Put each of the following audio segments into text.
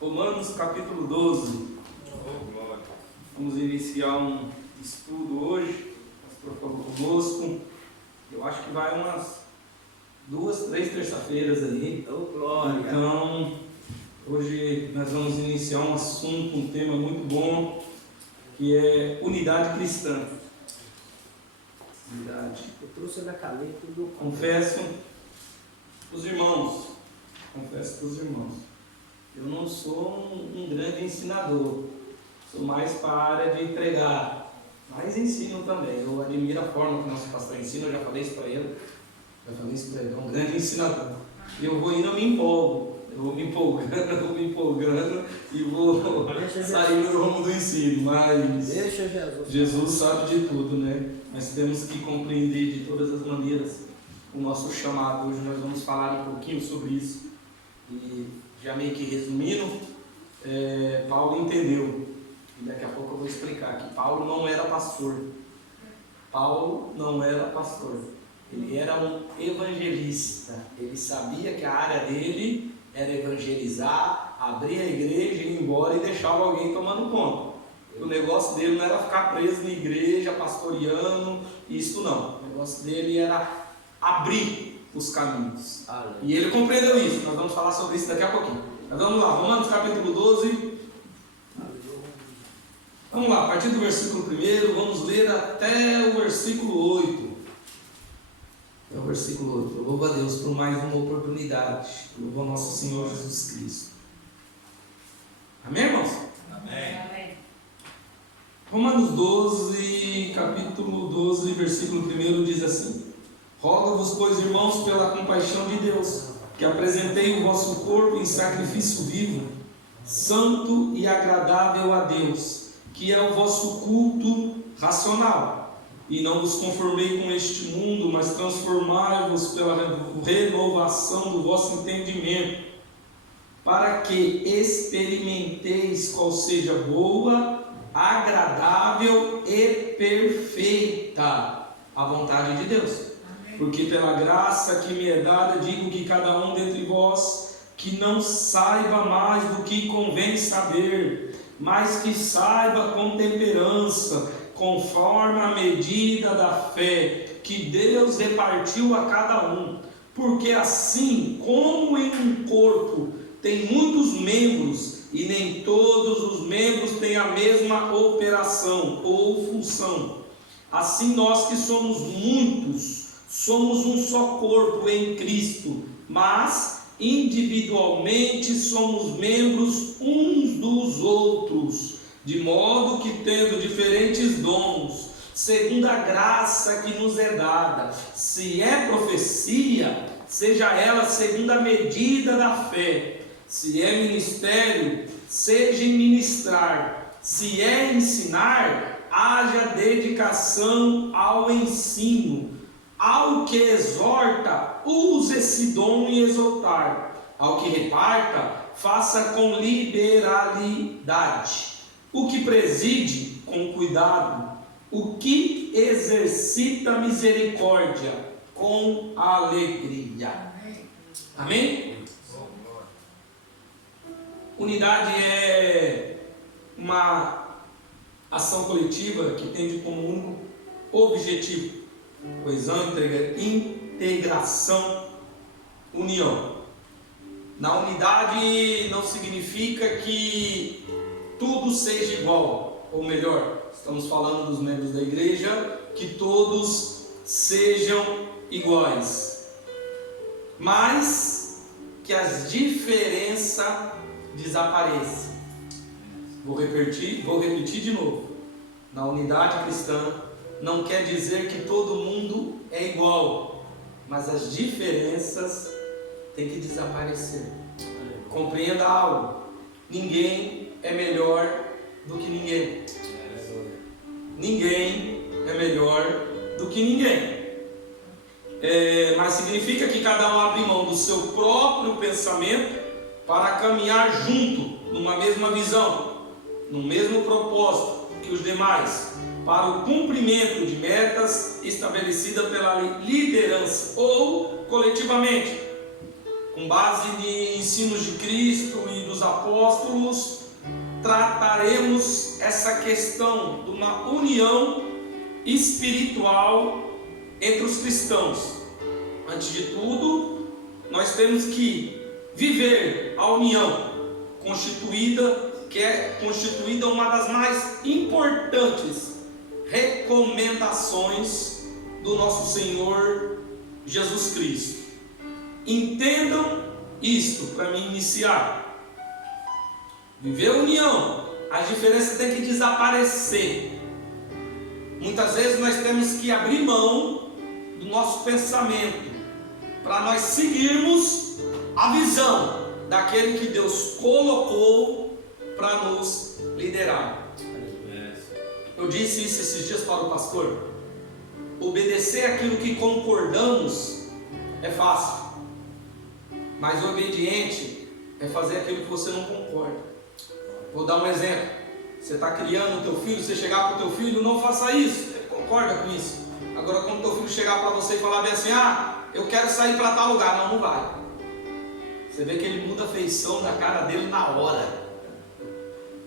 Romanos capítulo 12. Vamos iniciar um estudo hoje. O pastor falou conosco. Eu acho que vai umas 2, 3 terça-feiras ali. Então, hoje nós vamos iniciar um assunto, um tema muito bom, que é unidade cristã. Unidade. Eu trouxe na caneta do... Confesso para os irmãos, eu não sou um grande ensinador, sou mais para a área de pregar, mas ensino também. Eu admiro a forma que nosso pastor ensina, eu já falei isso para ele, é um grande ensinador. E eu vou indo, eu me empolgo, eu vou me empolgando e vou saindo do rumo do ensino, mas Jesus sabe de tudo, né? Nós temos que compreender de todas as maneiras o nosso chamado. Hoje nós vamos falar um pouquinho sobre isso. E já meio que resumindo, Paulo entendeu, e daqui a pouco eu vou explicar que Paulo não era pastor. Ele era um evangelista. Ele sabia que a área dele era evangelizar, abrir a igreja, ir embora e deixar alguém tomando conta. O negócio dele não era ficar preso na igreja, pastoreando, isso não. O negócio dele era abrir os caminhos. E ele compreendeu isso. Nós vamos falar sobre isso daqui a pouquinho. Mas vamos lá, Romanos capítulo 12. Vamos lá, a partir do versículo 1, vamos ler até o versículo 8. É o versículo 8. Eu louvo a Deus por mais uma oportunidade. Eu louvo ao nosso Senhor Jesus Cristo. Amém, irmãos? Amém. Romanos 12, capítulo 12, versículo 1 diz assim: Rogo-vos, pois, irmãos, pela compaixão de Deus, que apresentei o vosso corpo em sacrifício vivo, santo e agradável a Deus, que é o vosso culto racional. E não vos conformei com este mundo, mas transformai-vos pela renovação do vosso entendimento, para que experimenteis qual seja boa, agradável e perfeita a vontade de Deus. Porque pela graça que me é dada, digo que cada um dentre vós que não saiba mais do que convém saber, mas que saiba com temperança, conforme a medida da fé que Deus repartiu a cada um. Porque assim como em um corpo tem muitos membros, e nem todos os membros têm a mesma operação ou função, assim nós que somos muitos, somos um só corpo em Cristo, mas individualmente somos membros uns dos outros, de modo que, tendo diferentes dons, segundo a graça que nos é dada, se é profecia, seja ela segundo a medida da fé; se é ministério, seja em ministrar; se é ensinar, haja dedicação ao ensino; ao que exorta, use esse dom em exortar; ao que reparta, faça com liberalidade; o que preside, com cuidado; o que exercita misericórdia, com alegria. Amém? Unidade é uma ação coletiva que tem como único objetivo coesão, integração, união. Na unidade não significa que tudo seja igual, ou melhor, estamos falando dos membros da igreja, que todos sejam iguais, mas que as diferenças desapareçam. Vou repetir de novo. Na unidade cristã não quer dizer que todo mundo é igual, mas as diferenças têm que desaparecer. Compreenda algo: ninguém é melhor do que ninguém. Ninguém é melhor do que ninguém. Mas significa que cada um abre mão do seu próprio pensamento para caminhar junto, numa mesma visão, no mesmo propósito que os demais, para o cumprimento de metas estabelecidas pela liderança ou coletivamente. com base em ensinos de Cristo e dos apóstolos, trataremos essa questão de uma união espiritual entre os cristãos. Antes de tudo, nós temos que viver a união constituída, que é constituída uma das mais importantes recomendações do nosso Senhor Jesus Cristo. Entendam isto para me iniciar. Viver a união, as diferenças têm que desaparecer. Muitas vezes nós temos que abrir mão do nosso pensamento para nós seguirmos a visão daquele que Deus colocou para nos liderar. Eu disse isso esses dias para o pastor. Obedecer aquilo que concordamos é fácil, mas obediente é fazer aquilo que você não concorda. Vou dar um exemplo. Você está criando o teu filho, você chegar para o teu filho, não faça isso, ele concorda com isso. Agora quando o teu filho chegar para você e falar bem assim, eu quero sair para tal lugar, não vai. Você vê que ele muda a feição da cara dele na hora.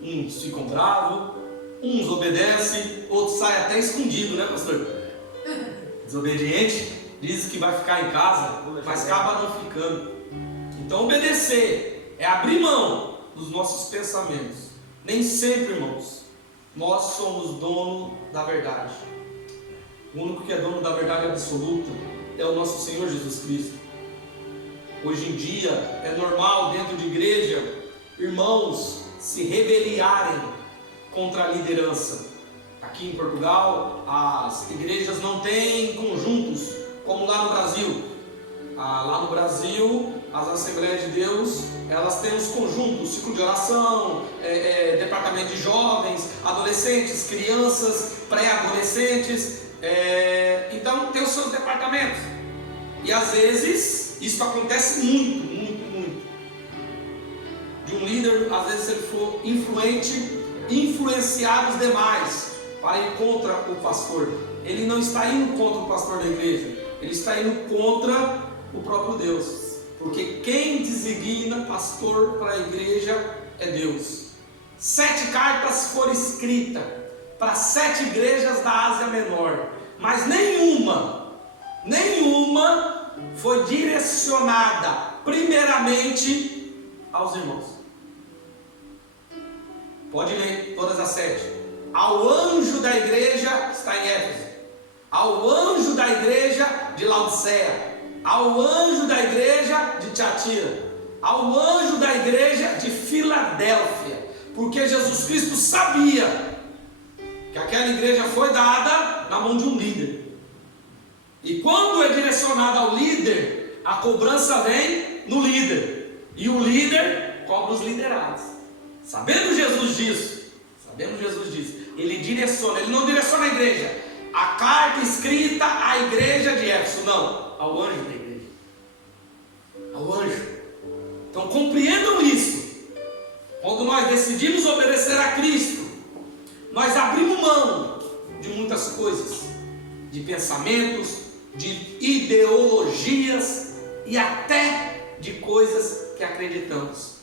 Uns ficam bravos, uns obedecem, outros saem até escondido, né, pastor? Desobediente, diz que vai ficar em casa, mas acaba não ficando. Então obedecer é abrir mão dos nossos pensamentos. Nem sempre, irmãos, nós somos dono da verdade. O único que é dono da verdade absoluta é o nosso Senhor Jesus Cristo. Hoje em dia é normal dentro de igreja irmãos se rebeliarem contra a liderança. Aqui em Portugal as igrejas não têm conjuntos como lá no Brasil. Lá no Brasil as Assembleias de Deus, elas têm os conjuntos, ciclo de oração, departamento de jovens, adolescentes, crianças, pré-adolescentes, então tem os seus departamentos. E às vezes isso acontece muito. De um líder, às vezes se ele for influente, influenciar os demais para ir contra o pastor. Ele não está indo contra o pastor da igreja, ele está indo contra o próprio Deus. Porque quem designa pastor para a igreja é Deus. 7 cartas foram escritas para 7 igrejas da Ásia Menor, mas nenhuma foi direcionada primeiramente aos irmãos. Pode ler todas as 7. Ao anjo da igreja, está em Éfeso, ao anjo da igreja de Laodiceia, ao anjo da igreja de Tiatira, ao anjo da igreja de Filadélfia, porque Jesus Cristo sabia que aquela igreja foi dada na mão de um líder, e quando é direcionada ao líder, a cobrança vem no líder, e o líder cobra os liderados. Sabendo Jesus disso, ele direciona, ele não direciona a igreja, a carta escrita à igreja de Éfeso, não, ao anjo da igreja, ao anjo. Então compreendam isso. Quando nós decidimos obedecer a Cristo, nós abrimos mão de muitas coisas, de pensamentos, de ideologias e até de coisas que acreditamos,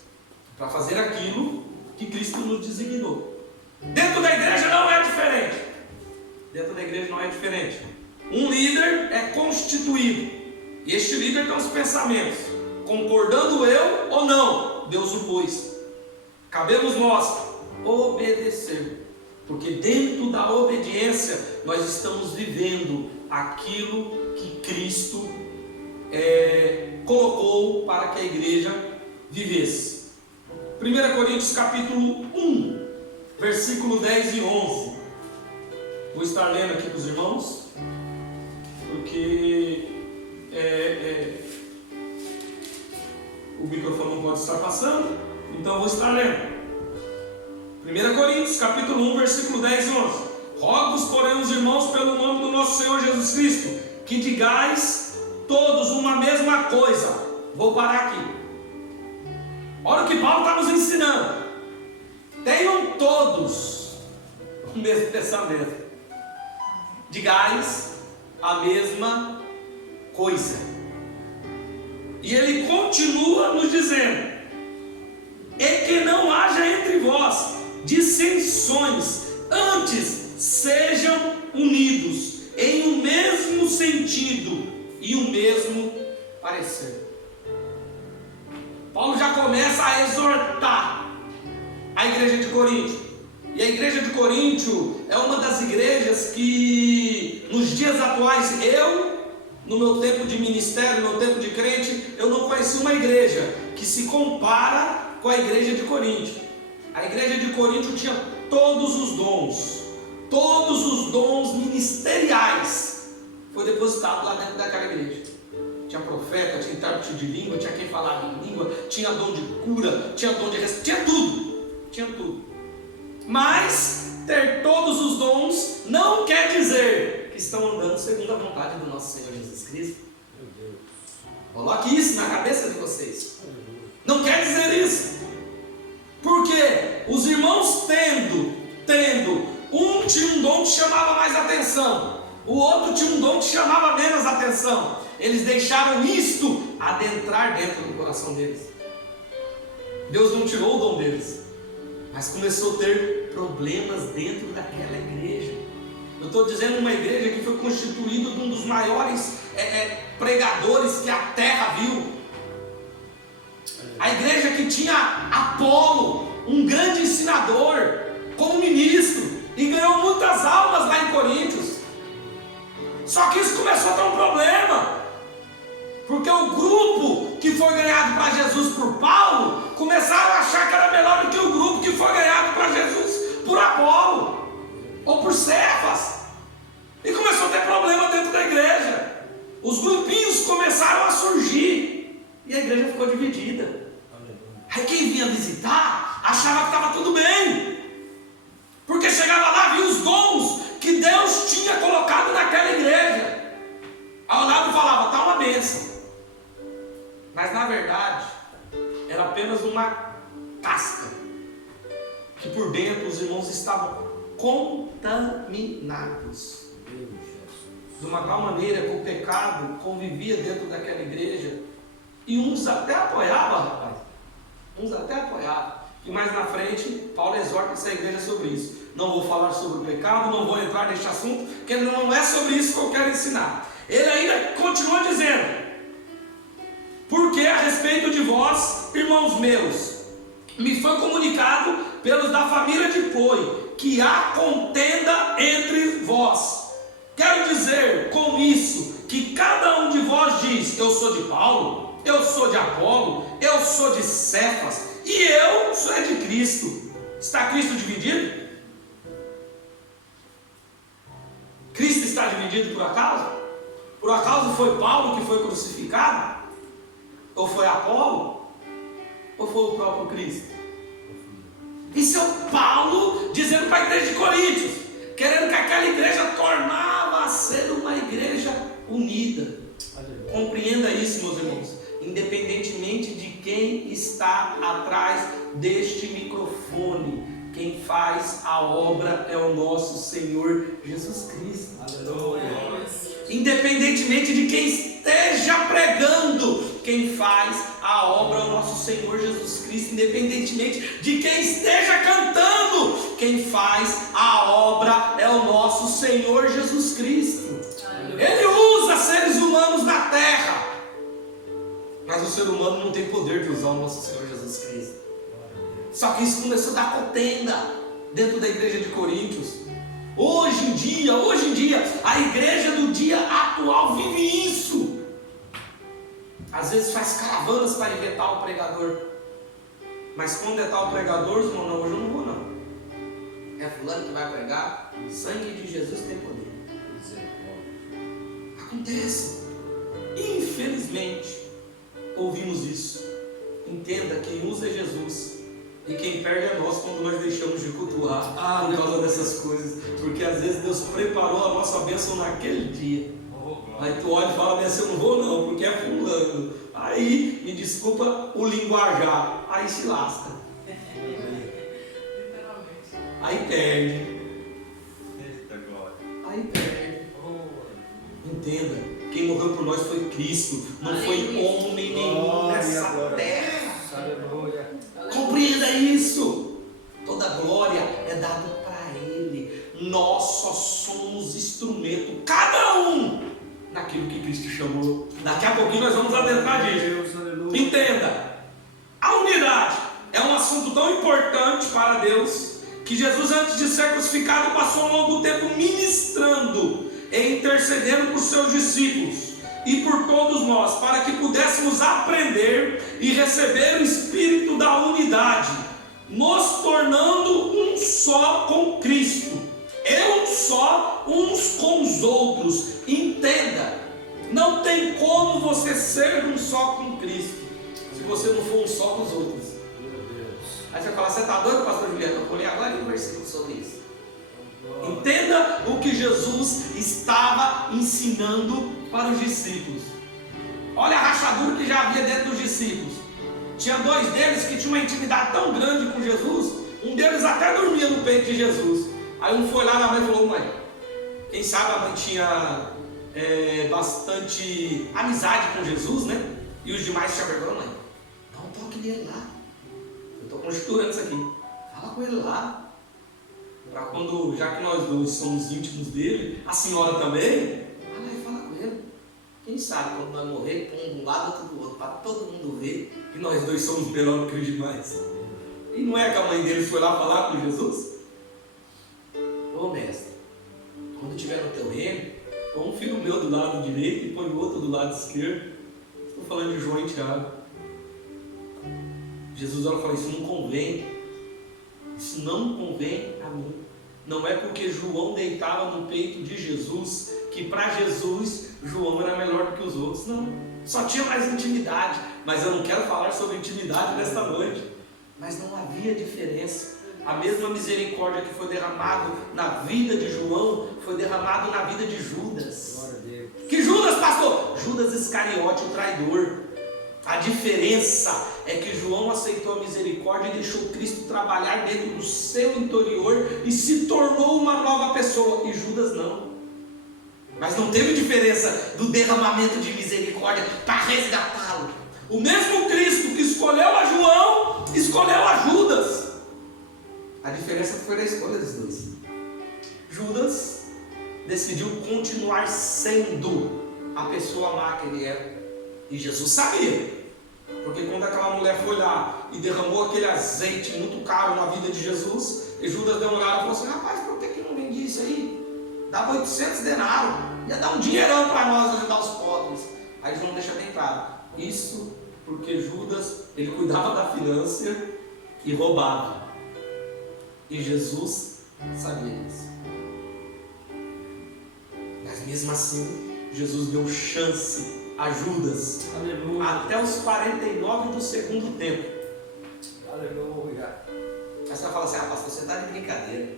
para fazer aquilo que Cristo nos designou. Dentro da igreja não é diferente. Um líder é constituído, e este líder tem os pensamentos, concordando eu ou não, Deus o pôs. Cabemos nós obedecer, porque dentro da obediência nós estamos vivendo aquilo que Cristo colocou para que a igreja vivesse. 1 Coríntios capítulo 1, versículo 10 e 11. Vou estar lendo aqui para os irmãos, porque o microfone não pode estar passando, então vou estar lendo. 1 Coríntios capítulo 1, versículo 10 e 11. Rogo-vos, porém, os irmãos, pelo nome do nosso Senhor Jesus Cristo, que digais todos uma mesma coisa. Vou parar aqui. Olha o que Paulo está nos ensinando. Tenham todos o mesmo pensamento. Digais a mesma coisa. E ele continua nos dizendo: e que não haja entre vós dissensões, antes sejam unidos em um mesmo sentido e o mesmo parecer. Paulo já começa a exortar a igreja de Corinto. E a igreja de Corinto é uma das igrejas que nos dias atuais, no meu tempo de ministério, no meu tempo de crente, eu não conheci uma igreja que se compara com a igreja de Corinto. A igreja de Corinto tinha todos os dons ministeriais foi depositado lá dentro daquela igreja. Tinha profeta, tinha intérprete de língua, tinha quem falava em língua, tinha dom de cura, tinha dom de tinha tudo. Mas ter todos os dons não quer dizer que estão andando segundo a vontade do nosso Senhor Jesus Cristo. Coloque isso na cabeça de vocês. Não quer dizer isso. Porque os irmãos tendo, um tinha um dom que chamava mais atenção, o outro tinha um dom que chamava menos atenção. Eles deixaram isto adentrar dentro do coração deles. Deus não tirou o dom deles, mas começou a ter problemas dentro daquela igreja. Eu estou dizendo uma igreja que foi constituída de um dos maiores pregadores que a terra viu. A igreja que tinha Apolo, um grande ensinador, como ministro, e ganhou muitas almas lá em Coríntios. Só que isso começou a ter um problema, porque o grupo que foi ganhado para Jesus por Paulo começaram a achar que era melhor do que o grupo que foi ganhado para Jesus por Apolo ou por Cefas, e começou a ter problema dentro da igreja. Os grupinhos começaram a surgir e a igreja ficou dividida. Aí quem vinha visitar achava que estava tudo bem, porque chegava lá, via os dons que Deus tinha colocado naquela igreja. Ao lado falava: está uma bênção. Mas na verdade era apenas uma casca, que por dentro os irmãos estavam contaminados, de uma tal maneira que o pecado convivia dentro daquela igreja, e uns até apoiavam, rapaz, e mais na frente Paulo exorta essa igreja sobre isso. Não vou falar sobre o pecado, não vou entrar neste assunto, porque não é sobre isso que eu quero ensinar. Ele ainda continua dizendo: porque a respeito de vós, irmãos meus, me foi comunicado pelos da família de Chloe que há contenda entre vós. Quero dizer com isso que cada um de vós diz: eu sou de Paulo, eu sou de Apolo, eu sou de Cefas, e eu sou de Cristo. Está Cristo dividido? Cristo está dividido por acaso? Por acaso foi Paulo que foi crucificado? Ou foi Apolo? Ou foi o próprio Cristo? Isso é o Paulo dizendo para a igreja de Coríntios, querendo que aquela igreja tornava a ser uma igreja unida. Compreenda isso, meus irmãos. Independentemente de quem está atrás deste microfone, quem faz a obra é o nosso Senhor Jesus Cristo. Aleluia. Independentemente de quem esteja pregando, quem faz a obra é o nosso Senhor Jesus Cristo. Independentemente de quem esteja cantando, quem faz a obra é o nosso Senhor Jesus Cristo. Ele usa seres humanos na terra, mas o ser humano não tem poder de usar o nosso Senhor Jesus Cristo. Só que isso começou a dar contenda dentro da igreja de Coríntios. Hoje em dia, a igreja do dia atual vive isso. Às vezes faz caravanas para ir ver tal pregador, mas quando é tal pregador, irmão, não, hoje eu não vou não. É fulano que vai pregar, o sangue de Jesus tem poder. Acontece. Infelizmente, ouvimos isso. Entenda, quem usa é Jesus, e quem perde é nós quando nós deixamos de cultuar por causa dessas coisas. Porque às vezes Deus preparou a nossa bênção naquele dia. Aí tu olha e fala assim: eu não vou não, porque é fulano. Aí, me desculpa o linguajar, aí se lasca. Aí perde. Aí perde. Entenda, quem morreu por nós foi Cristo, não foi homem nenhum nessa terra. Aleluia. Compreenda isso. Toda glória é dada para Ele. Nós só somos instrumento, cada um, naquilo que Cristo chamou. Daqui a pouquinho nós vamos adentrar disso. Entenda, a unidade é um assunto tão importante para Deus, que Jesus, antes de ser crucificado, passou um longo tempo ministrando e intercedendo por seus discípulos e por todos nós, para que pudéssemos aprender e receber o Espírito da unidade, nos tornando um só com Cristo, e um só uns com os outros. Entenda, não tem como você ser um só com Cristo se você não for um só com os outros. Aí você fala, você está doido, pastor Juliano? Eu falei agora em um versículo sobre isso. Entenda o que Jesus estava ensinando para os discípulos. Olha a rachadura que já havia dentro dos discípulos. Tinha dois deles que tinham uma intimidade tão grande com Jesus, um deles até dormia no peito de Jesus. Aí um foi lá na mãe e falou, mãe, quem sabe a mãe tinha bastante amizade com Jesus, né? E os demais tinham vergonha, mãe, dá um toque nele lá. Eu estou conjecturando isso aqui. Fala com ele lá. Para quando, já que nós dois somos íntimos dele, a senhora também, vai lá e fala com ele. Quem sabe quando nós morrer, põe um lado outro do outro, para todo mundo ver que nós dois somos melhor do que os demais. E não é que a mãe dele foi lá falar com Jesus? Ô mestre, quando estiver no teu reino, põe um filho meu do lado direito e põe o outro do lado esquerdo. Estou falando de João e Tiago. Jesus olha e fala, isso não convém. Isso não convém a mim. Não é porque João deitava no peito de Jesus que para Jesus João era melhor do que os outros. Não, só tinha mais intimidade. Mas eu não quero falar sobre intimidade nesta noite. Mas não havia diferença. A mesma misericórdia que foi derramado na vida de João foi derramado na vida de Judas. Que Judas, pastor? Judas Iscariote, o traidor. A diferença é que João aceitou a misericórdia e deixou Cristo trabalhar dentro do seu interior e se tornou uma nova pessoa, e Judas não. Mas não teve diferença do derramamento de misericórdia para resgatá-lo. O mesmo Cristo que escolheu a João, escolheu a Judas. A diferença foi na escolha dos dois. Judas decidiu continuar sendo a pessoa má que ele era. E Jesus sabia, porque quando aquela mulher foi lá e derramou aquele azeite muito caro na vida de Jesus, e Judas deu uma olhada e falou assim, rapaz, por que não vendi isso aí? Dava 800 denários, ia dar um dinheirão para nós ajudar os pobres. Aí João deixa bem claro, isso porque Judas, ele cuidava da finança e roubava. E Jesus sabia disso. Mas mesmo assim, Jesus deu chance a Judas, aleluia, até os 49 do segundo tempo. Aleluia. Aí você vai falar assim, pastor, você está de brincadeira.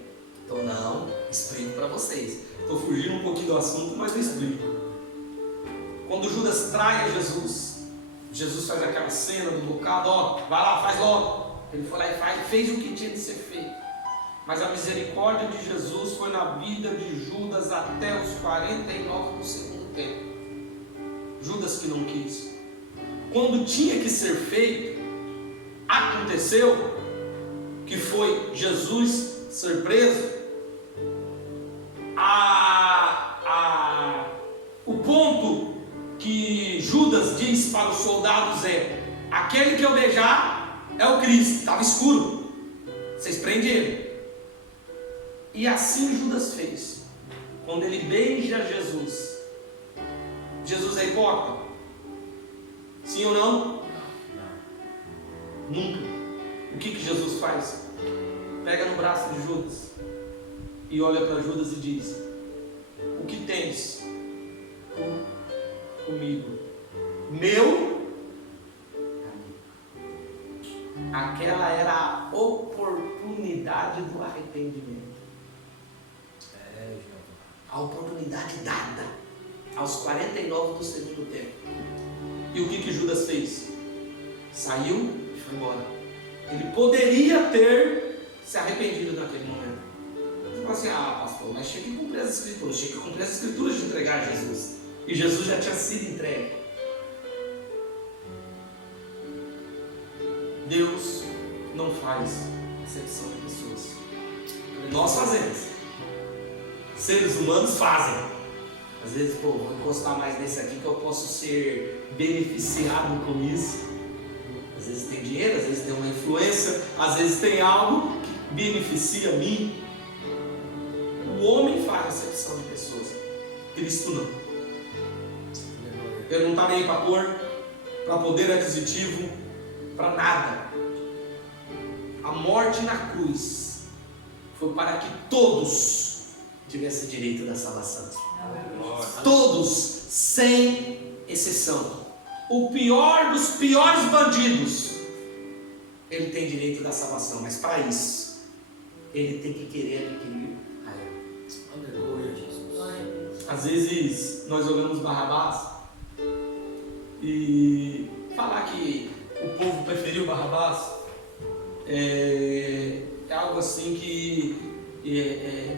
Então não, explico para vocês. Estou fugindo um pouquinho do assunto, mas eu explico. Quando Judas trai a Jesus, Jesus faz aquela cena do bocado, ó, vai lá, faz logo. Ele foi lá e fez o que tinha de ser feito. Mas a misericórdia de Jesus foi na vida de Judas até os 49 do segundo tempo. Judas que não quis. Quando tinha que ser feito, aconteceu que foi Jesus ser preso. O ponto que Judas diz para os soldados é: aquele que eu beijar é o Cristo. Estava escuro, vocês prendem ele. E assim Judas fez. Quando ele beija Jesus, Jesus é hipócrita? Sim ou não? Nunca. O que Jesus faz? Pega no braço de Judas e olha para Judas e diz: o que tens comigo? Meu amigo. Aquela era a oportunidade do arrependimento. A oportunidade dada aos 49 do segundo tempo. E o que Judas fez? Saiu e foi embora. Ele poderia ter se arrependido naquele momento. Você fala assim, pastor, mas tinha que cumprir as escrituras. Tinha que cumprir as escrituras de entregar a Jesus. e Jesus já tinha sido entregue. Deus não faz acepção de pessoas. Nós fazemos. Seres humanos fazem. Às vezes, vou encostar mais nesse aqui que eu posso ser beneficiado com isso. Às vezes tem dinheiro, às vezes tem uma influência, às vezes tem algo que beneficia a mim. O homem faz acepção de pessoas. Cristo não. Ele não está nem aí para cor, para poder aquisitivo, para nada. A morte na cruz foi para que todos tivessem direito da salvação. Todos, sem exceção. O pior dos piores bandidos, ele tem direito da salvação, mas para isso, ele tem que querer adquirir a ela. Aleluia, Jesus. Às vezes, nós olhamos Barrabás e falar que o povo preferiu Barrabás é algo assim que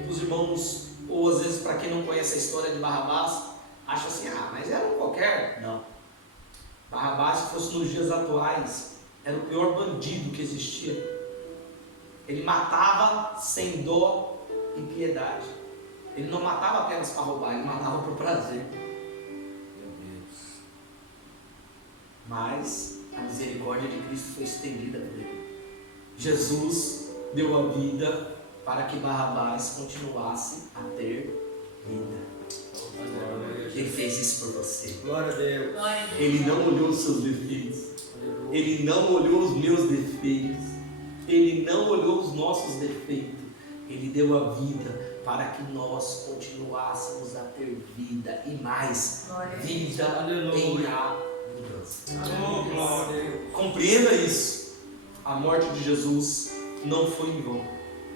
os irmãos, ou às vezes para quem não conhece a história de Barrabás, acha assim, mas era um qualquer. Não. Barrabás, se fosse nos dias atuais, era o pior bandido que existia. Ele matava sem dó e piedade. Ele não matava apenas para roubar, ele matava por prazer. Meu Deus. Mas a misericórdia de Cristo foi estendida por ele. Jesus deu a vida para que Barrabás continuasse a ter vida. Ele fez isso por você. Glória a Deus. Ele não olhou os seus defeitos. Aleluia. Ele não olhou os meus defeitos. Ele não olhou os nossos defeitos. Ele deu a vida para que nós continuássemos a ter vida e mais vida em abundância. Oh, glória a Deus. Compreenda isso. A morte de Jesus não foi em vão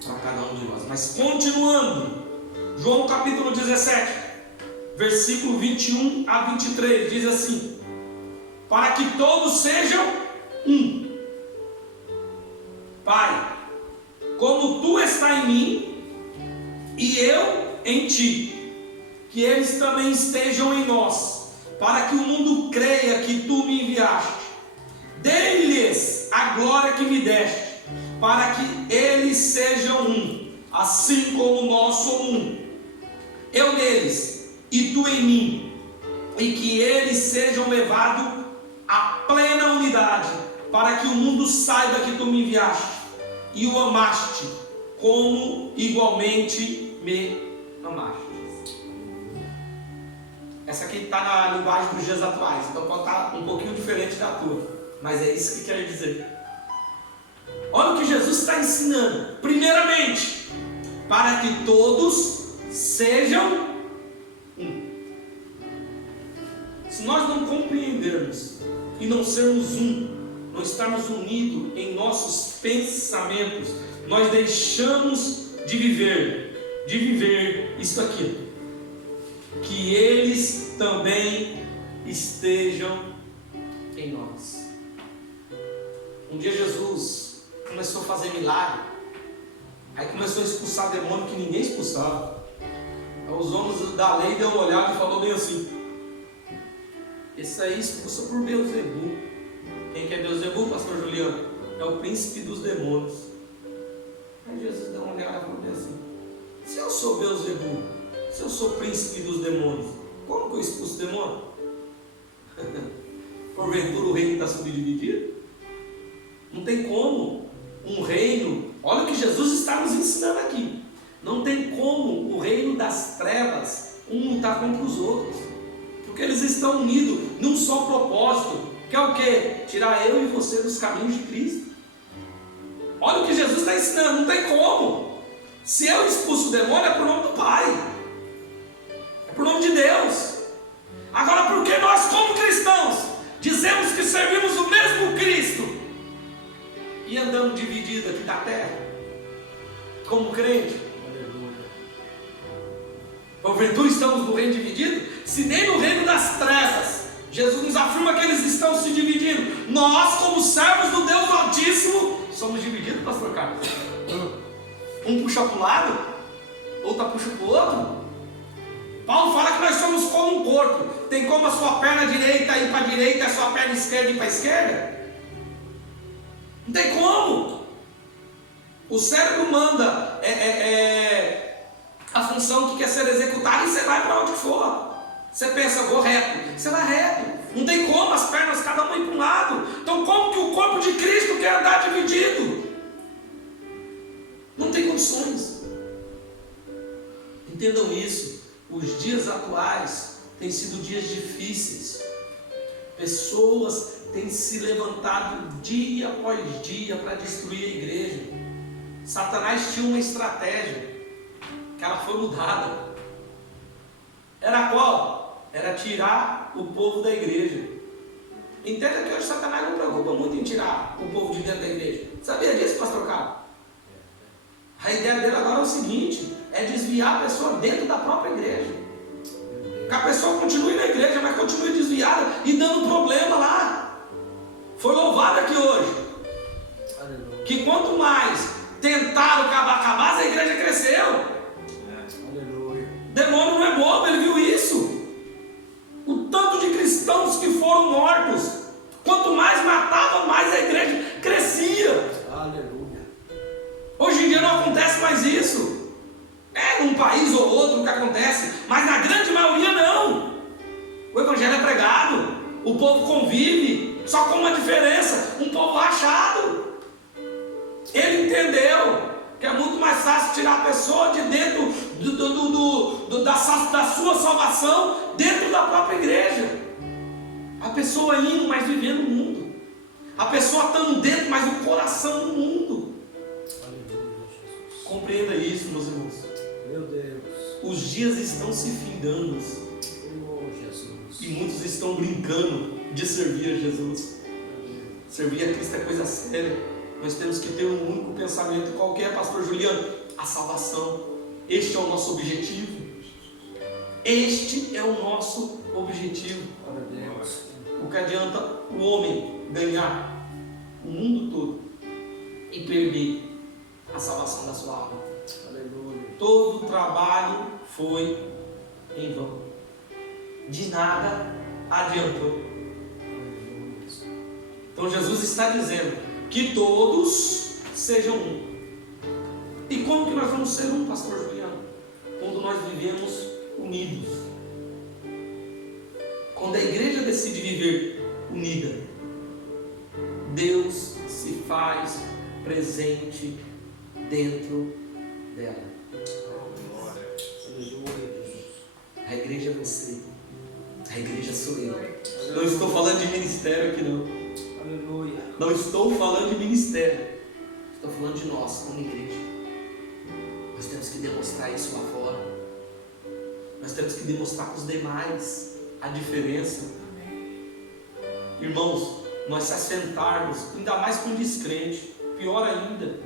para cada um de nós. Mas continuando, João capítulo 17, versículo 21 a 23, diz assim: para que todos sejam um. Pai, como tu está em mim e eu em ti, que eles também estejam em nós, para que o mundo creia que tu me enviaste. Dei-lhes a glória que me deste, para que eles sejam um, assim como nós somos um. Eu neles e tu em mim, e que eles sejam levados à plena unidade, para que o mundo saiba que tu me enviaste e o amaste, como igualmente me amaste. Essa aqui está na linguagem dos dias atuais, então pode estar um pouquinho diferente da tua, mas é isso que quer dizer. Olha o que Jesus está ensinando. Primeiramente, para que todos sejam um. Se nós não compreendermos e não sermos um, não estarmos unidos em nossos pensamentos, nós deixamos de viver isso aqui. Que eles também estejam em nós. Um dia Jesus começou a fazer milagre, aí começou a expulsar demônio que ninguém expulsava. Aí os homens da lei deu uma olhada e falou bem assim: esse aí expulsa por Beelzebu. Quem que é Beelzebu, pastor Juliano? É o príncipe dos demônios. Aí Jesus deu uma olhada e falou bem assim: se eu sou Beelzebu, se eu sou príncipe dos demônios, como que eu expulso demônio? Porventura o reino está subdividido? Não tem como um reino, olha o que Jesus está nos ensinando aqui, não tem como o reino das trevas um lutar contra os outros, porque eles estão unidos num só propósito, que é o que? Tirar eu e você dos caminhos de Cristo. Olha o que Jesus está ensinando, não tem como. Se eu expulso o demônio é por nome do Pai, é por nome de Deus. Agora, por que nós como cristãos dizemos que servimos o mesmo Cristo e andamos divididos aqui da terra, como crente? Porventura estamos no reino dividido? Se nem no reino das trevas Jesus nos afirma que eles estão se dividindo, nós como servos do Deus Altíssimo somos divididos, pastor Carlos. Um puxa para um lado, outra puxa para o outro. Paulo fala que nós somos como um corpo. Tem como a sua perna direita ir para a direita e a sua perna esquerda ir para a esquerda? Não tem como. O cérebro manda a função que quer ser executada e você vai para onde for. Você pensa, vou reto, você vai reto. Não tem como as pernas, cada uma ir para um lado. Então como que o corpo de Cristo quer andar dividido? Não tem condições. Entendam isso. Os dias atuais têm sido dias difíceis. Pessoas têm se levantado dia após dia para destruir a igreja. Satanás tinha uma estratégia que ela foi mudada. Era qual? Era tirar o povo da igreja. Entenda que hoje Satanás não preocupa muito em tirar o povo de dentro da igreja. Sabia disso, pastor Carlos? A ideia dele agora é o seguinte: é desviar a pessoa dentro da própria igreja. Que a pessoa continue na igreja, mas continue desviada e dando problema lá. Foi louvado aqui hoje que quanto mais tentaram acabar, a igreja cresceu. O demônio não é bobo, ele viu isso. O tanto de cristãos que foram mortos, quanto mais matava, mais a igreja crescia. Aleluia. Hoje em dia não acontece mais isso. É num país ou outro que acontece, mas na grande maioria não. O evangelho é pregado, o povo convive, só com uma diferença: um povo rachado. Ele entendeu que é muito mais fácil tirar a pessoa de dentro da sua salvação, dentro da própria igreja. A pessoa indo, mas vivendo o mundo. A pessoa estando dentro, mas o coração no mundo. Compreenda isso, meus irmãos. Meu Deus. Os dias estão se findando. Oh, Jesus. E muitos estão brincando de servir a Jesus. Servir a Cristo é coisa séria. Nós temos que ter um único pensamento. Qual que é, pastor Juliano? A salvação. Este é o nosso objetivo. Este é o nosso objetivo. O que adianta o homem ganhar o mundo todo e perder a salvação da sua alma? Aleluia. Todo o trabalho foi em vão. De nada adiantou. Então Jesus está dizendo que todos sejam um. E como que nós vamos ser um, pastor Juliano? Quando nós vivemos unidos. Quando a igreja decide viver unida, Deus se faz presente dentro dela. A igreja é você. A igreja sou eu. Não estou falando de ministério aqui não. Aleluia. Não estou falando de ministério. Estou falando de nós, como igreja. Nós temos que demonstrar isso lá fora. Nós temos que demonstrar para os demais a diferença. Irmãos, nós se assentarmos, ainda mais com descrente, pior ainda,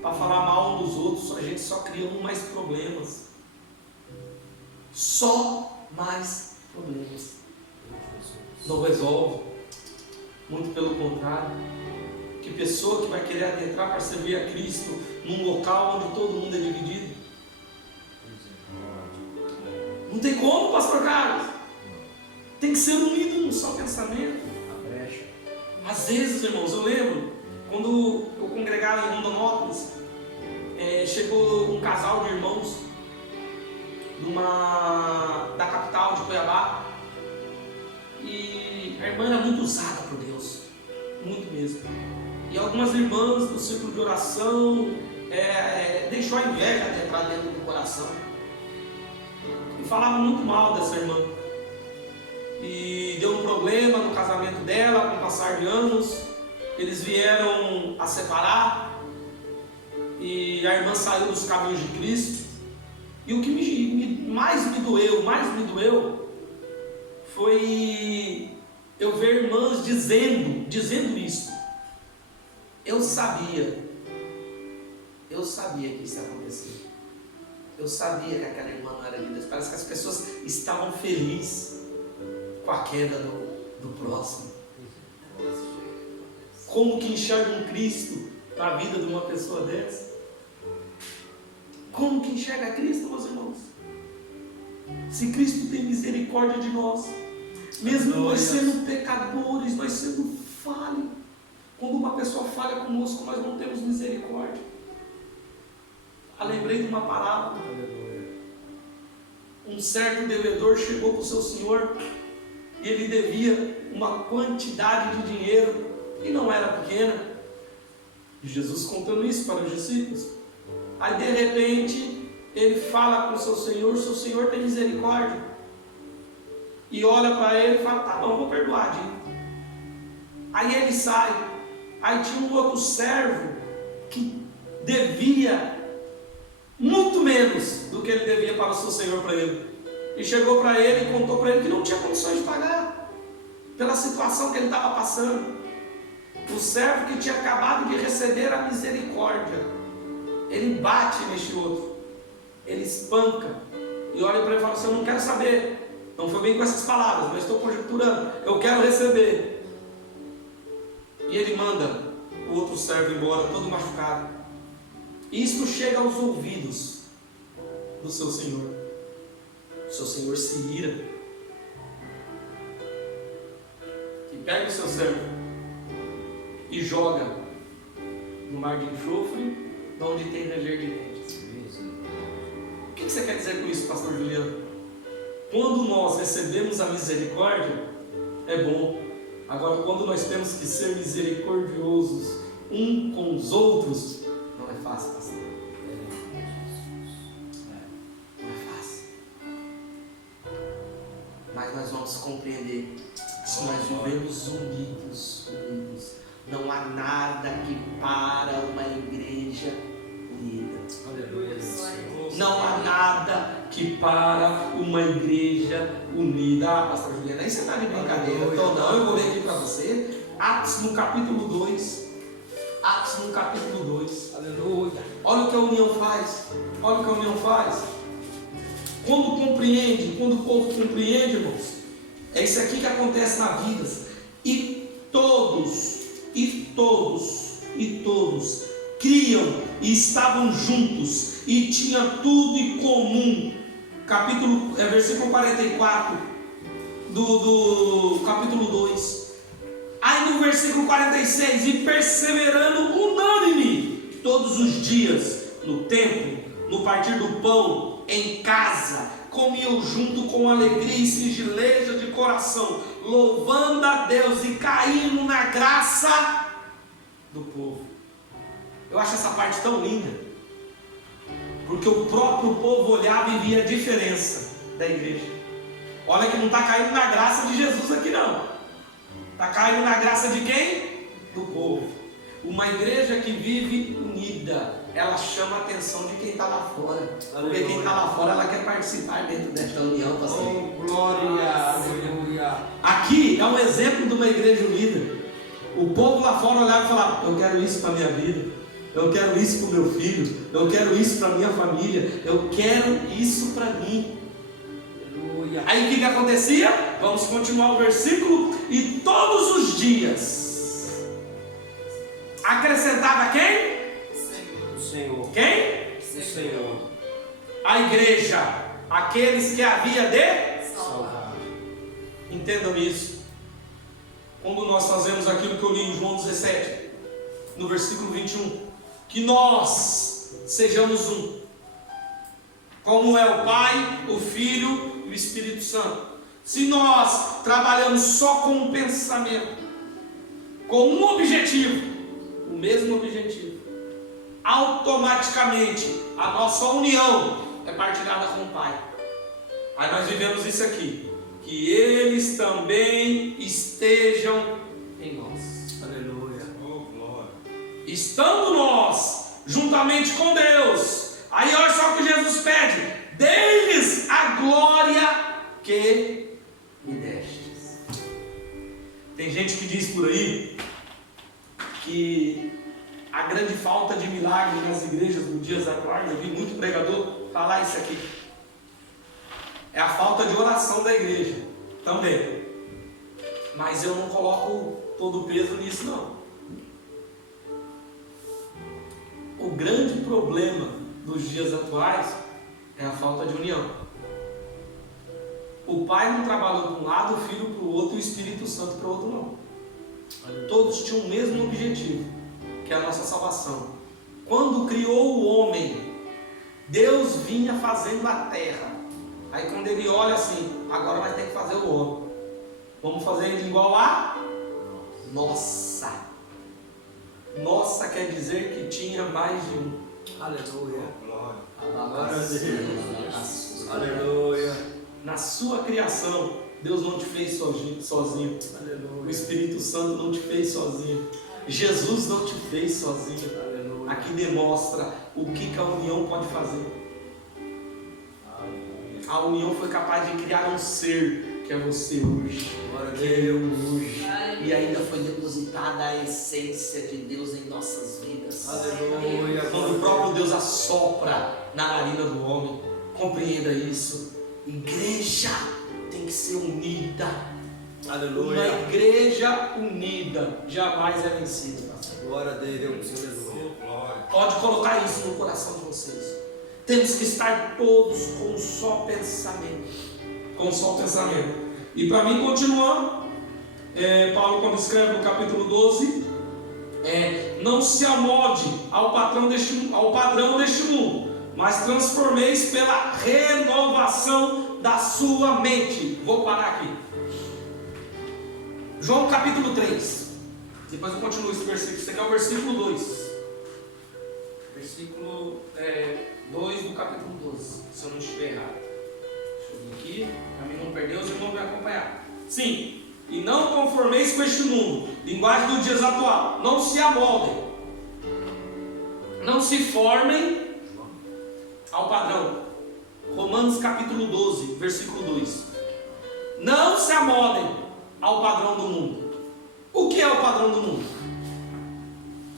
para falar mal um dos outros, a gente só cria mais problemas. Só mais problemas. Não resolve. Muito pelo contrário. Que pessoa que vai querer adentrar para servir a Cristo num local onde todo mundo é dividido? Não tem como, pastor Carlos. Tem que ser unido num só pensamento. A brecha. Às vezes, irmãos, eu lembro quando eu congregava em Rondonópolis, chegou um casal de irmãos da capital de Cuiabá, e a irmã era muito usada por Deus, muito mesmo. E algumas irmãs do círculo de oração deixou a inveja de entrar dentro do coração e falavam muito mal dessa irmã. E deu um problema no casamento dela, com o passar de anos. Eles vieram a separar e a irmã saiu dos caminhos de Cristo. E o que mais me doeu foi eu ver irmãs dizendo isso. Eu sabia que isso ia acontecer. Eu sabia que aquela irmã não era de Deus. Parece que as pessoas estavam felizes com a queda do próximo. Como que enxerga um Cristo na vida de uma pessoa dessa? Como que enxerga Cristo, meus irmãos? Se Cristo tem misericórdia de nós, mesmo nós sendo pecadores, nós sendo falhos, quando uma pessoa falha conosco, nós não temos misericórdia. Eu lembrei de uma parábola. Um certo devedor chegou para o seu senhor e ele devia uma quantidade de dinheiro e não era pequena. E Jesus contando isso para os discípulos. Aí de repente ele fala com o seu senhor tem misericórdia. E olha para ele e fala, tá bom, vou perdoar a dívida. Aí ele sai. Aí tinha um outro servo que devia muito menos do que ele devia para o seu senhor para ele. E chegou para ele e contou para ele que não tinha condições de pagar, pela situação que ele estava passando. O servo que tinha acabado de receber a misericórdia, ele bate neste outro, ele espanca, e olha para ele e fala assim, eu não quero saber. Não foi bem com essas palavras, mas estou conjecturando, eu quero receber. E ele manda o outro servo embora, todo machucado. Isto chega aos ouvidos do seu senhor. O seu senhor se ira e pega o seu servo e joga no mar de enxofre, onde tem ranger de dentes. O que você quer dizer com isso, pastor Juliano? Quando nós recebemos a misericórdia, é bom. Agora, quando nós temos que ser misericordiosos um com os outros, não é fácil, pastor. Não é fácil. Mas nós vamos compreender que nós vivemos unidos. Não há nada que para uma igreja unida. Não há nada que para uma igreja unida. Ah, pastor Juliano, aí você está de brincadeira. Então não, eu vou ler aqui para você. Atos no capítulo 2. Atos no capítulo 2. Aleluia. Olha o que a união faz. Olha o que a união faz. Quando o povo compreende, irmãos, é isso aqui que acontece na vida. E todos criam e estavam juntos e tinha tudo em comum. Versículo 44 do capítulo 2. Aí no versículo 46, e perseverando unânime todos os dias no templo, no partir do pão, em casa, comiam junto com alegria e singeleza de coração, louvando a Deus e caindo na graça do povo. Eu acho essa parte tão linda, porque o próprio povo olhava e via a diferença da igreja. Olha que não está caindo na graça de Jesus aqui não, está caindo na graça de quem? Do povo. Uma igreja que vive unida, ela chama a atenção de quem está lá fora. Porque quem está lá fora, ela quer participar dentro desta união, pastor. Oh, glória, aleluia. Aqui é um exemplo de uma igreja unida. O povo lá fora olhava e falava, eu quero isso para a minha vida, eu quero isso para o meu filho, eu quero isso para a minha família, eu quero isso para mim. Aleluia. Aí o que acontecia? Vamos continuar o versículo. E todos os dias acrescentava quem? O Senhor. Quem? O Senhor. A igreja, aqueles que havia de Salvar. Entendam isso. Quando nós fazemos aquilo que eu li em João 17, no versículo 21, que nós sejamos um, como é o Pai, o Filho e o Espírito Santo. Se nós trabalhamos só com um pensamento, com um objetivo, o mesmo objetivo, automaticamente a nossa união é partilhada com o Pai. Aí nós vivemos isso aqui, que eles também estejam em nós. Aleluia. Oh, glória. Estando nós juntamente com Deus, aí olha só o que Jesus pede: dê-lhes a glória que me destes. Tem gente que diz por aí que a grande falta de milagre nas igrejas nos dias atuais, eu vi muito pregador falar isso aqui, é a falta de oração da igreja também. Mas eu não coloco todo o peso nisso não. O grande problema dos dias atuais é a falta de união. O Pai não trabalhou para um lado, o Filho para o outro e o Espírito Santo para o outro não. Todos tinham o mesmo objetivo, que é a nossa salvação. Quando criou o homem, Deus vinha fazendo a terra. Aí quando ele olha assim, agora nós temos que fazer o homem. Vamos fazer ele igual a nossa. Nossa quer dizer que tinha mais de um. Aleluia. Glória a Deus. Aleluia. Na sua criação, Deus não te fez sozinho. O Espírito Santo não te fez sozinho. Jesus não te fez sozinho. Aleluia. Aqui demonstra o que a união pode fazer. A união foi capaz de criar um ser que é você hoje, que é eu hoje. E ainda foi depositada a essência de Deus em nossas vidas. Aleluia. Quando o próprio Deus assopra na narina do homem, compreenda isso. Igreja tem que ser unida. Aleluia. Uma igreja unida jamais é vencida. Glória a Deus. Aleluia. Pode colocar isso no coração de vocês. Temos que estar todos com um só pensamento. Com um só pensamento. E para mim, continuando, Paulo, quando escreve no capítulo 12, não se amolde ao padrão deste mundo, mas transformeis pela renovação da sua mente. Vou parar aqui. João capítulo 3. Depois eu continuo esse versículo. Esse aqui é o versículo 2. Versículo 2 do capítulo 12. Se eu não estiver errado. Deixa eu vir aqui. Para mim não perder, os irmãos vão acompanhar. Sim. E não conformeis com este mundo. Linguagem dos dias atual. Não se amoldem. Não se formem ao padrão. Romanos capítulo 12, versículo 2. Não se amoldem ao padrão do mundo. O que é o padrão do mundo?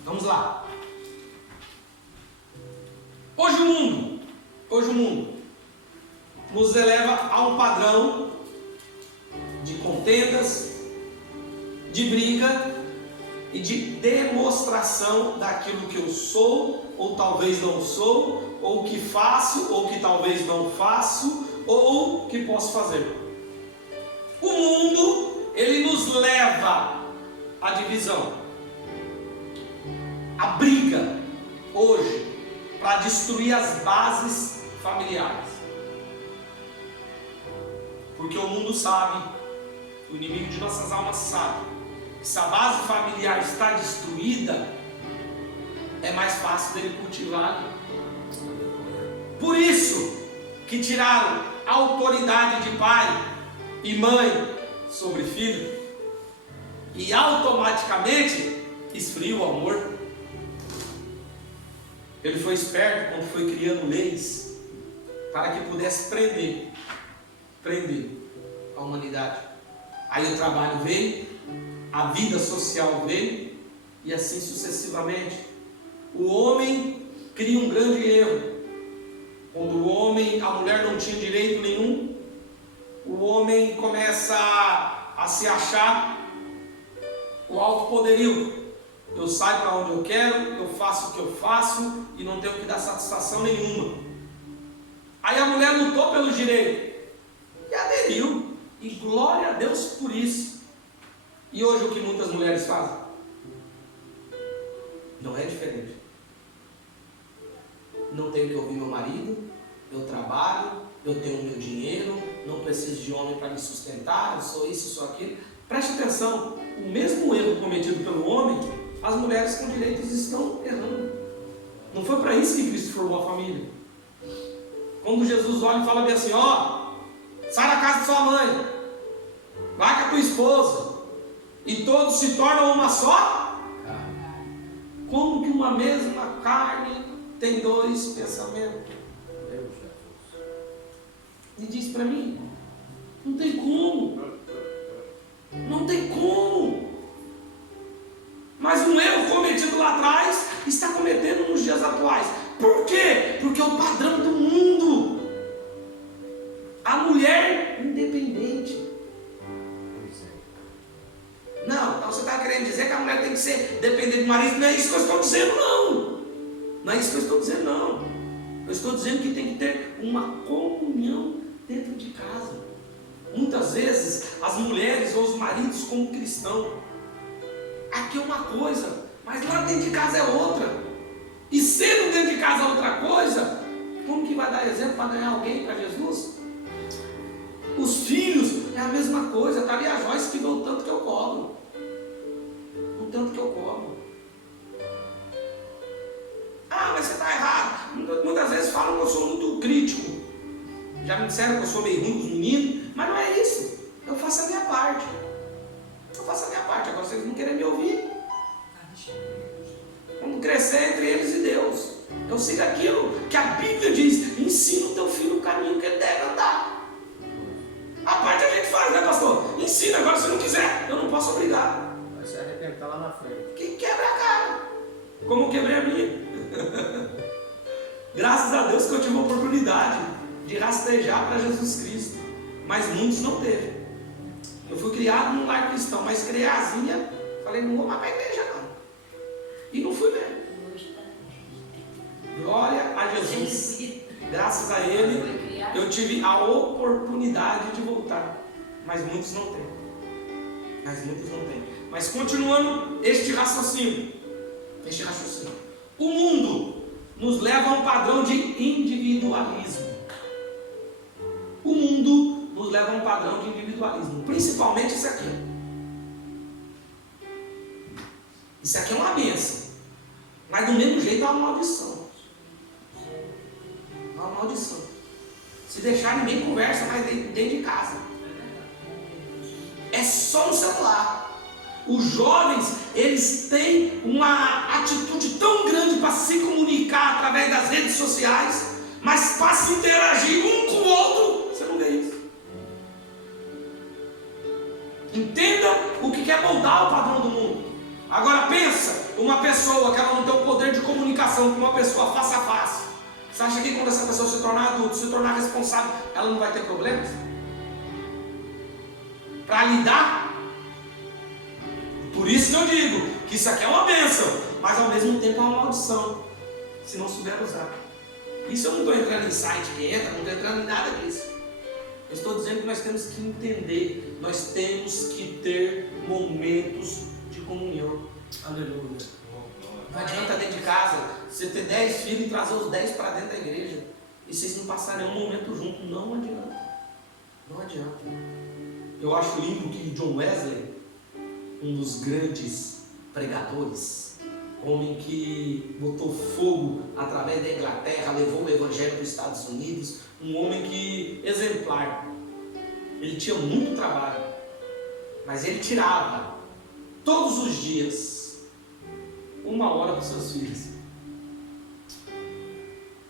Vamos lá. Hoje o mundo nos eleva a um padrão de contendas, de briga e de demonstração daquilo que eu sou, ou talvez não sou, ou que faço, ou que talvez não faço, ou que posso fazer. O mundo, ele nos leva à divisão, à briga, hoje, para destruir as bases familiares. Porque o mundo sabe, o inimigo de nossas almas sabe, que se a base familiar está destruída, é mais fácil dele cultivar. Por isso que tiraram a autoridade de pai e mãe sobre filho, e automaticamente esfria o amor. Ele foi esperto quando foi criando leis para que pudesse prender a humanidade. Aí o trabalho veio, a vida social veio, e assim sucessivamente. O homem cria um grande erro. Quando a mulher não tinha direito nenhum, o homem começa a se achar o alto poderio. Eu saio para onde eu quero, eu faço o que eu faço e não tenho que dar satisfação nenhuma. Aí a mulher lutou pelo direito e aderiu. E glória a Deus por isso. E hoje o que muitas mulheres fazem? Não é diferente. Não tenho que ouvir meu marido, eu trabalho, eu tenho meu dinheiro, não preciso de homem para me sustentar, eu sou isso, eu sou aquilo. Preste atenção, o mesmo erro cometido pelo homem, as mulheres com direitos estão errando. Não foi para isso que Cristo formou a família. Quando Jesus olha e fala bem assim, sai da casa de sua mãe, vai com a tua esposa, e todos se tornam uma só? Como que uma mesma carne tem dois pensamentos? E diz para mim, não tem como. Não tem como. Mas um erro cometido lá atrás está cometendo nos dias atuais. Por quê? Porque é o padrão do mundo. A mulher independente. Não, então você está querendo dizer que a mulher tem que ser dependente do marido? Não é isso que eu estou dizendo, não. Não é isso que eu estou dizendo, não. Eu estou dizendo que tem que ter uma comunhão dentro de casa. muitas vezes, as mulheres ou os maridos como cristão. Aqui é uma coisa, mas lá dentro de casa é outra. E sendo dentro de casa outra coisa, como que vai dar exemplo para ganhar alguém para Jesus? Os filhos é a mesma coisa. Está ali a Joyce que vê o tanto que eu cobro. O tanto que eu cobro. Ah, mas você está errado. Muitas vezes falam que eu sou muito crítico. Já me disseram que eu sou meio ruim com os meninos. Mas não é isso. Eu faço a minha parte. Eu faço a minha parte. Agora vocês não querem me ouvir. Vamos crescer entre eles e Deus. Eu sigo aquilo que a Bíblia diz. Ensina o teu filho o caminho que ele deve andar. A parte a gente faz, né, pastor? Ensina. Agora se não quiser, eu não posso obrigar. Vai se arrebentar lá na frente. Quem quebra a cara? Como eu quebrei a minha. Graças a Deus que eu tive a oportunidade de rastejar para Jesus Cristo. Mas muitos não teve. Eu fui criado num lar cristão, mas criazinha, falei, não vou mais para a igreja não. E não fui mesmo. Glória a Jesus. Graças a Ele, eu tive a oportunidade de voltar. Mas muitos não têm. Mas continuando este raciocínio. O mundo nos leva a um padrão de individualismo. Principalmente isso aqui. Isso aqui é uma bênção. Mas do mesmo jeito é uma maldição. Se deixar, ninguém conversa mais dentro de casa. É só no celular. Os jovens, eles têm uma atitude tão grande para se comunicar através das redes sociais, mas para se interagir um com o outro, você não vê isso. Entenda o que é moldar o padrão do mundo. Agora pensa, uma pessoa que ela não tem o poder de comunicação com uma pessoa face a face. Você acha que quando essa pessoa se tornar adulta, se tornar responsável, ela não vai ter problemas? Para lidar? Por isso que eu digo que isso aqui é uma bênção, mas ao mesmo tempo é uma maldição, se não souber usar. Isso eu não estou entrando em site que entra, não estou entrando em nada disso. Eu estou dizendo que nós temos que entender, nós temos que ter momentos de comunhão. Aleluia. Não adianta dentro de casa você ter 10 filhos e trazer os 10 para dentro da igreja e vocês não passarem um momento juntos. Não adianta. Eu acho lindo que John Wesley, um dos grandes pregadores, homem que botou fogo através da Inglaterra, levou o evangelho para os Estados Unidos, um homem que exemplar. Ele tinha muito trabalho, mas ele tirava todos os dias 1 hora para os seus filhos.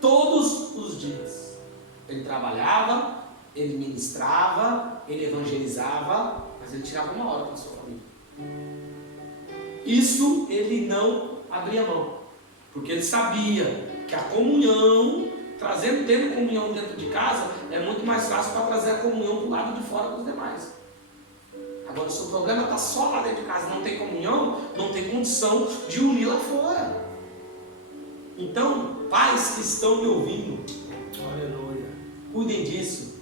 Todos os dias. Ele trabalhava, ele ministrava, ele evangelizava, mas ele tirava 1 hora para a sua família. Isso ele não abria mão, porque ele sabia que a comunhão, tendo comunhão dentro de casa, é muito mais fácil para trazer a comunhão do lado de fora com os demais. Agora, se o problema está só lá dentro de casa, não tem comunhão, não tem condição de unir lá fora. Então, pais que estão me ouvindo, Aleluia. cuidem disso.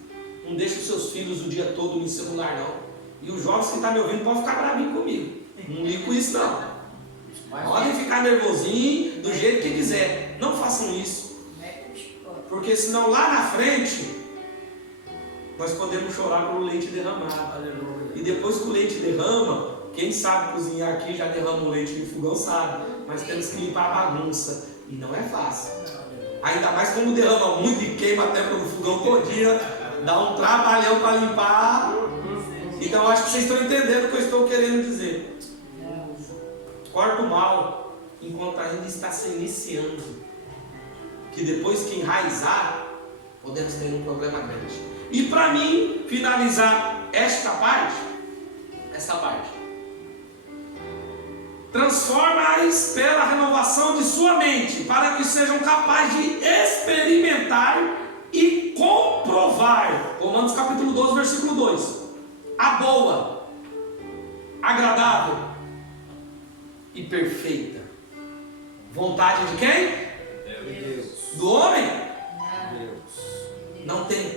Não deixem os seus filhos o dia todo no celular, não. E os jovens que estão me ouvindo podem ficar bravinhos comigo. Não ligo com isso, não. Podem ficar nervosinhos do jeito que quiser. Não façam isso. Porque senão lá na frente nós podemos chorar pelo leite derramado. Aleluia. E depois que o leite derrama, quem sabe cozinhar aqui já derrama o leite de fogão, sabe. Mas temos que limpar a bagunça. E não é fácil. Ainda mais como derrama muito e queima até pelo fogão todinho. Dá um trabalhão para limpar. Então acho que vocês estão entendendo o que eu estou querendo dizer. Corta o mal enquanto ainda está se iniciando. Que depois que enraizar, podemos ter um problema grande. E para mim, finalizar esta parte, transforma-as pela renovação de sua mente, para que sejam capazes de experimentar e comprovar, Romanos capítulo 12, versículo 2, a boa, agradável e perfeita vontade de quem? Deus. Do homem? Deus. Não tem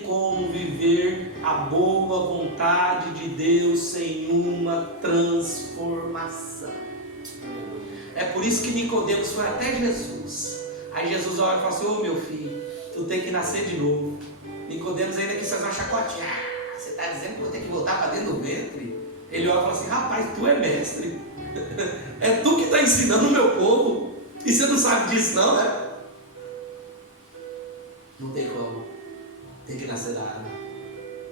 como viver a boa vontade de Deus sem uma transformação. É por isso que Nicodemos foi até Jesus. Aí Jesus olha e fala assim: ô meu filho, tu tem que nascer de novo. Nicodemos ainda quis fazer uma chacotinha. Você está dizendo que eu vou ter que voltar para dentro do ventre? Ele olha e fala assim: rapaz, tu é mestre. É tu que está ensinando o meu povo. E você não sabe disso não, né? Não tem como. Tem que nascer da água.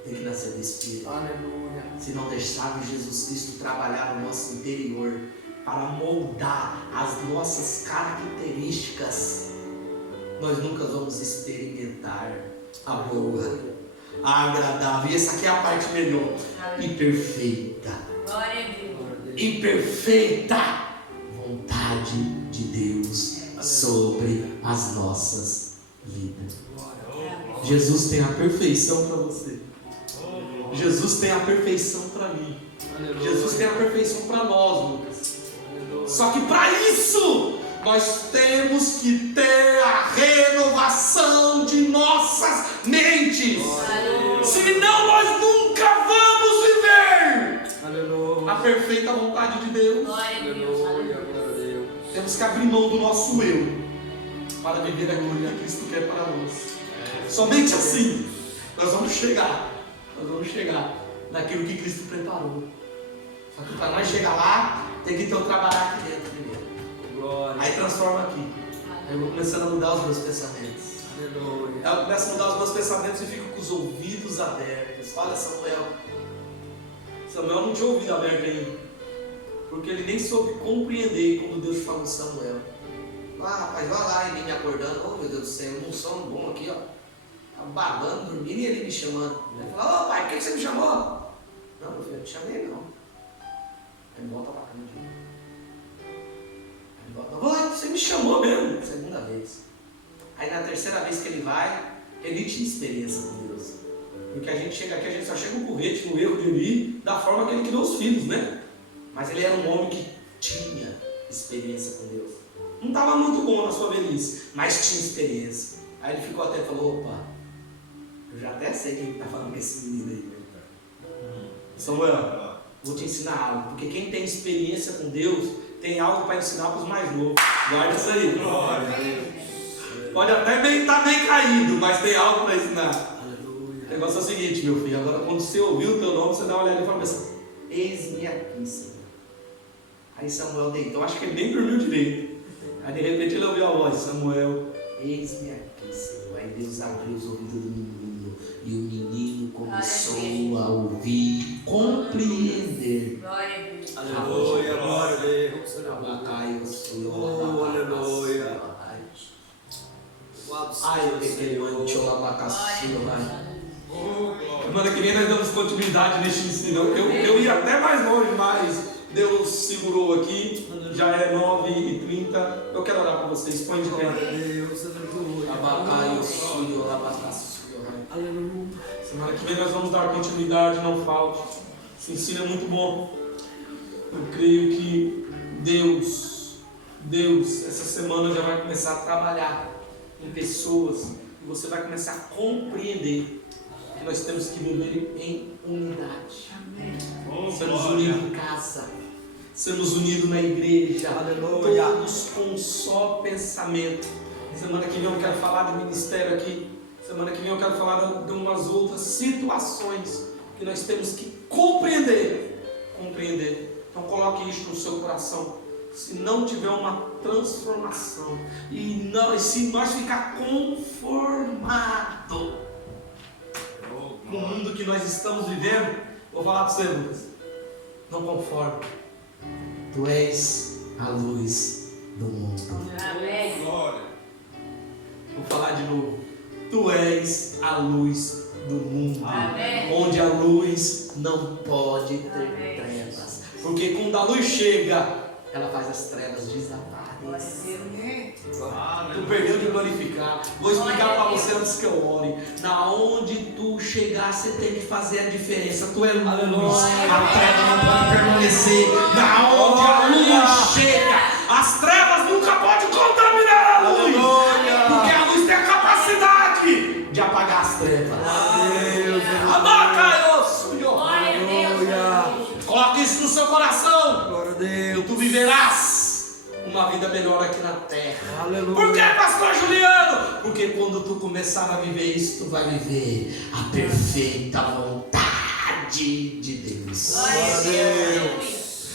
Tem que nascer do Espírito. Aleluia. Se não deixarmos Jesus Cristo trabalhar no nosso interior para moldar as nossas características, nós nunca vamos experimentar a boa, a agradável. E essa aqui é a parte melhor e perfeita. Glória a Deus. E perfeita vontade de Deus sobre as nossas vidas. Jesus tem a perfeição para você. Jesus tem a perfeição para mim. Jesus tem a perfeição para nós, Lucas. Só que para isso nós temos que ter a renovação de nossas mentes. Senão nós nunca vamos viver a perfeita vontade de Deus. Glória a Deus. Aleluia. Temos que abrir mão do nosso eu para viver aquilo que Cristo quer para nós. Somente assim nós vamos chegar naquilo que Cristo preparou. Só que para nós chegar lá, tem que ter um trabalho aqui dentro primeiro. Glória. Aí transforma aqui. Aí eu vou começando a mudar os meus pensamentos. Aleluia. Aí eu começo a mudar os meus pensamentos e fico com os ouvidos abertos. Olha Samuel. Samuel não tinha ouvido aberto ainda. Porque ele nem soube compreender quando Deus falou com Samuel. Rapaz, vai lá em mim me acordando. Oh meu Deus do céu, um sono bom aqui, ó. Babando, dormindo e ele me chamando. Ele falou: ô pai, por que você me chamou? Não, meu filho, eu não te chamei não. Aí volta pra cama de novo. Aí volta: você me chamou mesmo. Segunda vez. Aí na terceira vez que ele vai, ele tinha experiência com Deus. Porque a gente chega aqui, a gente só chega um porrete no erro dele ir, da forma que ele criou os filhos, né? Mas ele era um homem que tinha experiência com Deus. Não estava muito bom na sua velhice, mas tinha experiência. Aí ele ficou até e falou: opa, eu já até sei quem está falando com esse menino aí. Samuel, vou te ensinar algo. Porque quem tem experiência com Deus tem algo para ensinar para os mais novos. Guarda isso aí. Pode até estar bem caído, mas tem algo para ensinar. Aleluia. O negócio é o seguinte, meu filho. Agora, quando você ouvir o teu nome, você dá uma olhada e fala assim: eis-me aqui, Senhor. Aí Samuel deitou. Acho que ele nem dormiu direito. Aí de repente ele ouviu a voz: Samuel, eis-me aqui, Senhor. Aí Deus abriu os ouvidos do menino. E o menino começou a ouvir, compreender. Glória a Deus. Aleluia. Glória a Deus. Oh, aleluia. Ai, eu peguei o antiolabacacilo, vai. Semana que vem nós damos continuidade neste ensino. Eu ia até mais longe, mas Deus segurou aqui. Já é 9h30. Eu quero orar para vocês. Põe de pé. Deus, aleluia. Aleluia. Semana que vem nós vamos dar continuidade, não falte. Esse ensino é muito bom. Eu creio que Deus, essa semana já vai começar a trabalhar em pessoas e você vai começar a compreender que nós temos que viver em unidade. Sermos unidos em casa, sermos unidos na igreja, Aleluia. todos com um só pensamento. Semana que vem eu quero falar de ministério aqui. Semana que vem eu quero falar de umas outras situações que nós temos que compreender. Então coloque isso no seu coração. Se não tiver uma transformação e se nós ficar conformado com o mundo que nós estamos vivendo, vou falar para você, Lucas, não conforme. Tu és a luz do mundo. Amém. Vou falar de novo. Tu és a luz do mundo. Amém. Onde a luz não pode ter Amém. trevas. Porque quando a luz chega, ela faz as trevas desaparecer. Tu perdeu de glorificar. Vou explicar para você antes que eu ore. Na onde tu chegar, você tem que fazer a diferença. Tu é luz. A treva não pode permanecer. Na onde a luz chega, as trevas nunca podem contaminar a luz. Porque a luz tem a capacidade de apagar as trevas. Deus, Abaca vida melhor aqui na terra. Aleluia. Por que, pastor Juliano? Porque quando tu começar a viver isso, tu vai viver a perfeita vontade de Deus. Glória a Deus.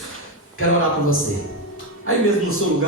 Quero orar por você. Aí mesmo no seu lugar.